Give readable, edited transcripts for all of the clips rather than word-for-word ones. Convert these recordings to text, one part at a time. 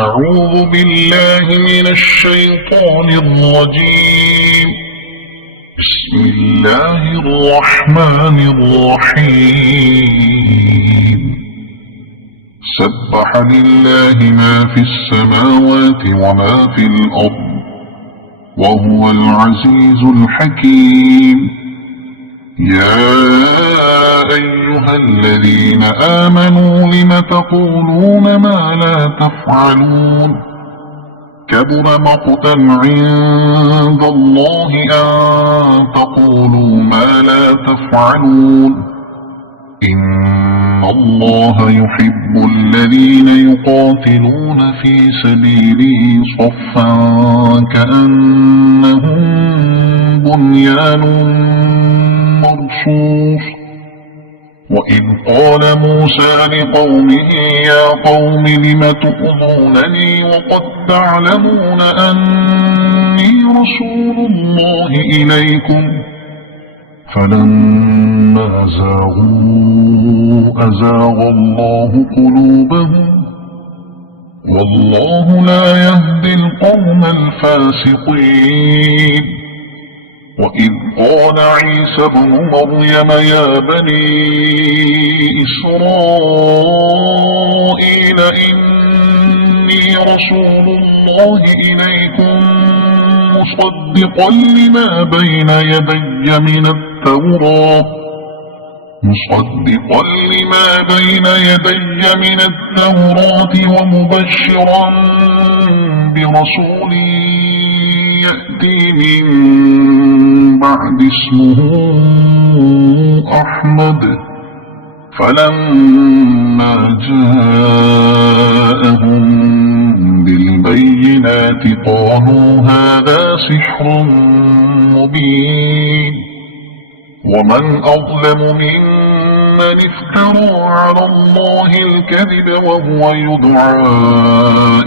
أعوذ بالله من الشيطان الرجيم. بسم الله الرحمن الرحيم. سبح لله ما في السماوات وما في الأرض وهو العزيز الحكيم. يا أيها الذين آمنوا لم تقولون ما لا تفعلون؟ كبر مقتا عند الله أن تقولوا ما لا تفعلون. إن الله يحب الذين يقاتلون في سبيله صفا كأنهم بنيان مرصوص. وإذ قال موسى لقومه يا قوم لم تؤذونني وقد تعلمون أني رسول الله إليكم؟ فلما زاغوا أزاغ الله قلوبهم والله لا يهدي القوم الفاسقين. وإذ قال عيسى ابن مريم يا بني إسرائيل إني رسول الله إليكم مصدقا لما بين يدي من التوراة ومبشرا برسول يأتي من بعد اسمه أحمد. فلما جاءهم بالبينات قالوا هذا سحر مبين. ومن أظلم ممن افترى على الله الكذب وهو يدعى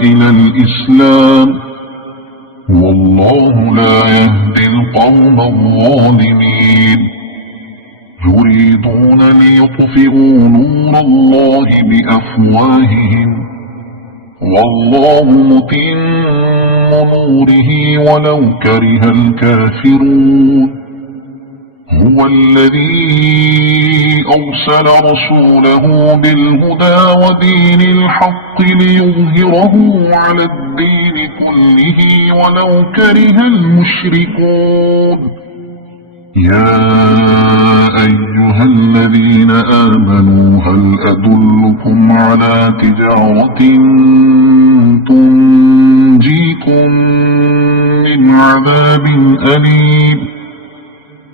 إلى الإسلام والله لا يهدي القوم الظالمين. يريدون ليطفئوا نور الله بأفواههم والله متم نوره ولو كره الكافرون. هو الذي أرسل رسوله بالهدى ودين الحق ليظهره على الدين كله ولو كره المشركون. يا أيها الذين آمنوا هل أدلكم على تجارة تنجيكم من عذاب أليم؟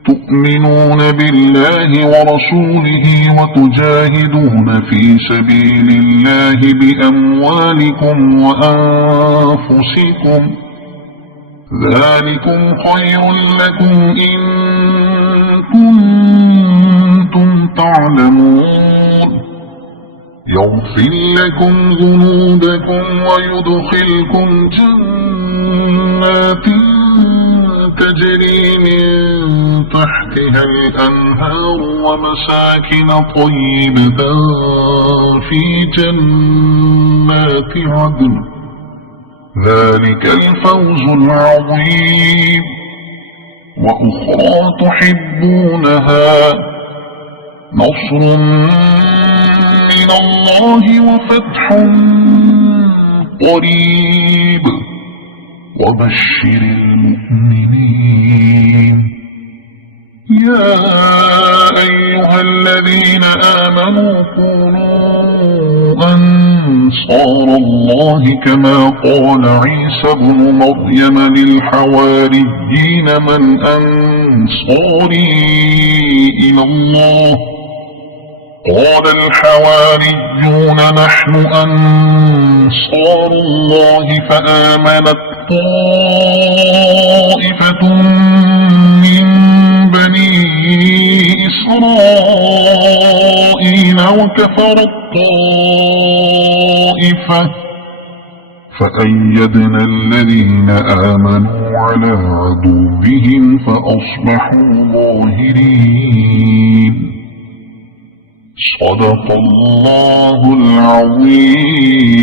تؤمنون بالله ورسوله وتجاهدون في سبيل الله بأموالكم وأنفسكم ذلكم خير لكم إن كنتم تعلمون. يغفر لكم ذنوبكم ويدخلكم جنات تجري من تحتها الأنهار ومساكن طيبة في جنات عدن. ذلك الفوز العظيم. وأخرى تحبونها نصر من الله وفتح قريب وبشر المؤمنين. يا أيها الذين آمنوا كونوا أنصار الله كما قال عيسى ابن مريم للحواريين من أنصاري إلى الله؟ قال الحواريون نحن أنصار الله. فآمنت طائفة من بني إسرائيل وكفرت طائفة فأيدنا الذين آمنوا على عدوهم فأصبحوا ظاهرين. صدق الله العظيم.